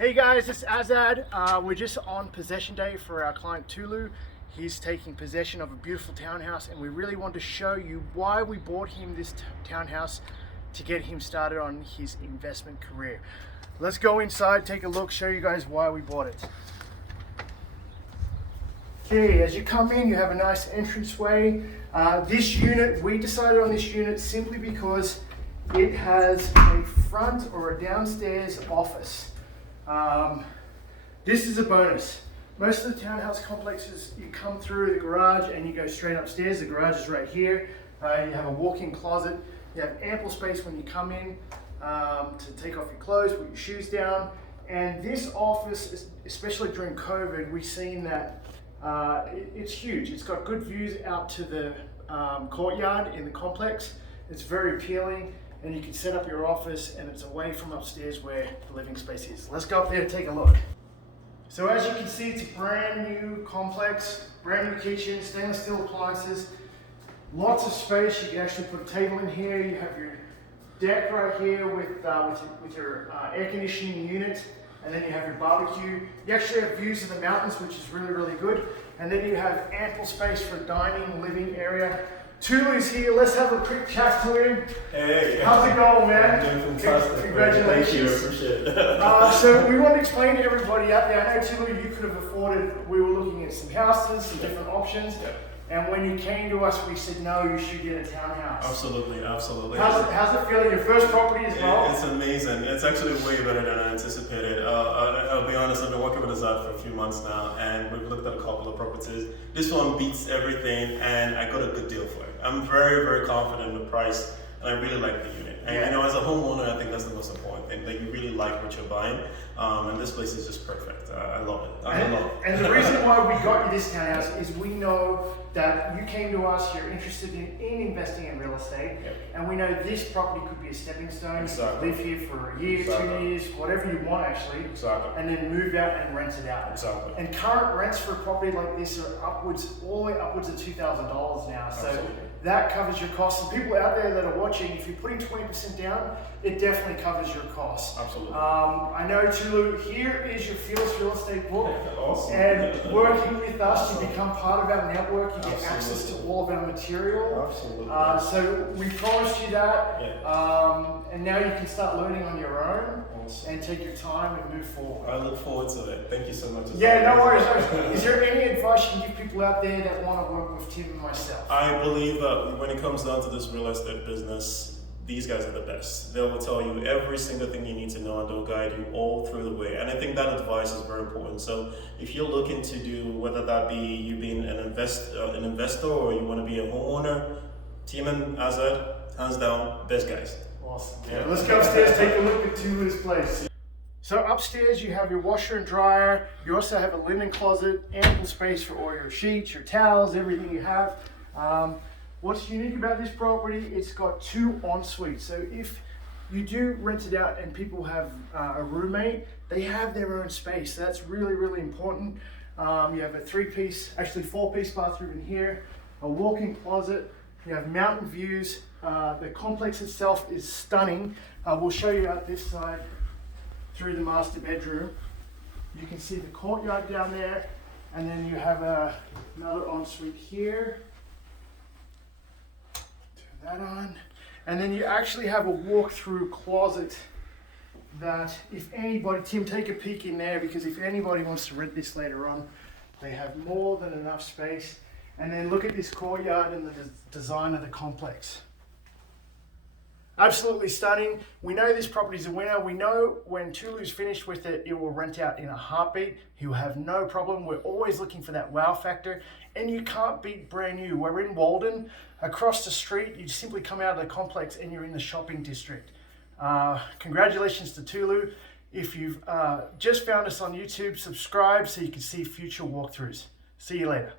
Hey guys, it's Azad. We're just on possession day for our client Tulu. He's taking possession of a beautiful townhouse, and we really want to show you why we bought him this townhouse to get him started on his investment career. Let's go inside, take a look, show you guys why we bought it. Okay, as you come in, you have a nice entranceway. This unit, we decided on this unit simply because it has a front or a downstairs office. This is a bonus. Most of the townhouse complexes, you come through the garage and you go straight upstairs. The garage is right here. You have a walk-in closet. You have ample space when you come in to take off your clothes, put your shoes down. And this office, especially during COVID, we've seen that it's huge. It's got good views out to the courtyard in the complex. It's very appealing. And you can set up your office, and it's away from upstairs where the living space is. Let's go up there and take a look. So as you can see, it's a brand new complex, brand new kitchen, stainless steel appliances, lots of space. You can actually put a table in here. You have your deck right here with your air conditioning unit, and then you have your barbecue. You actually have views of the mountains, which is really, really good. And then you have ample space for a dining, living area. Tulu's here. Let's have a quick chat to him. Hey. How's it going, man? I'm doing fantastic. Congratulations. Thank you. I appreciate it. So we want to explain to everybody out there, I know Tulu, you could have afforded, we were looking at some houses, some different options. Yeah. And when you came to us, we said, no, you should get a townhouse. Absolutely. How's it feeling? Your first property as well? It's amazing. It's actually way better than I anticipated. I'll be honest, I've been working with Azad for a few months now, and we've looked at a couple of properties. This one beats everything, and I got a good deal for it. I'm very, very confident in the price, and I really like the unit. And you know, as a homeowner, I think that's the most important thing, that you really like what you're buying. And this place is just perfect. I love it. I love it. And the reason why we got you this townhouse is we know that you came to us, you're interested in investing in real estate, and we know this property could be a stepping stone. Exactly. You live here for a year, 2 years, whatever you want actually, and then move out and rent it out. Exactly. And current rents for a property like this are all the way upwards of $2,000 now. So that covers your costs. And people out there that are watching, if you're putting 20% down, it definitely covers your costs. Absolutely. I know, Tulu, here is your Fearless Real Estate book. Awesome. And working with us, you become part of our network. You get access to all of our material. Absolutely. So we promised you that. And now you can start learning on your own and take your time and move forward. I look forward to it. Thank you so much. Yeah, no worries. Is there any advice you can give people out there that want to work with Tim and myself? I believe that when it comes down to this real estate business, these guys are the best. They will tell you every single thing you need to know, and they'll guide you all through the way. And I think that advice is very important. So if you're looking to do, whether that be you being an investor or you want to be a homeowner, Tim and Azad, hands down, best guys. Awesome. Yeah. Let's go upstairs, take a look at Tulu's place. So upstairs you have your washer and dryer. You also have a linen closet, ample space for all your sheets, your towels, everything you have. What's unique about this property, it's got 2 en-suites. So if you do rent it out and people have a roommate, they have their own space. So that's really, really important. You have a 4-piece bathroom in here, a walk-in closet. You have mountain views. The complex itself is stunning. We'll show you out this side through the master bedroom. You can see the courtyard down there, and then you have another ensuite here. Turn that on. And then you actually have a walk-through closet that if anybody, Tim, take a peek in there, because if anybody wants to rent this later on, they have more than enough space. And then look at this courtyard and the design of the complex. Absolutely stunning. We know this property is a winner. We know when Tulu's finished with it, it will rent out in a heartbeat. He'll have no problem. We're always looking for that wow factor. And you can't beat brand new. We're in Walden. Across the street, you simply come out of the complex and you're in the shopping district. Congratulations to Tulu. If you've just found us on YouTube, subscribe so you can see future walkthroughs. See you later.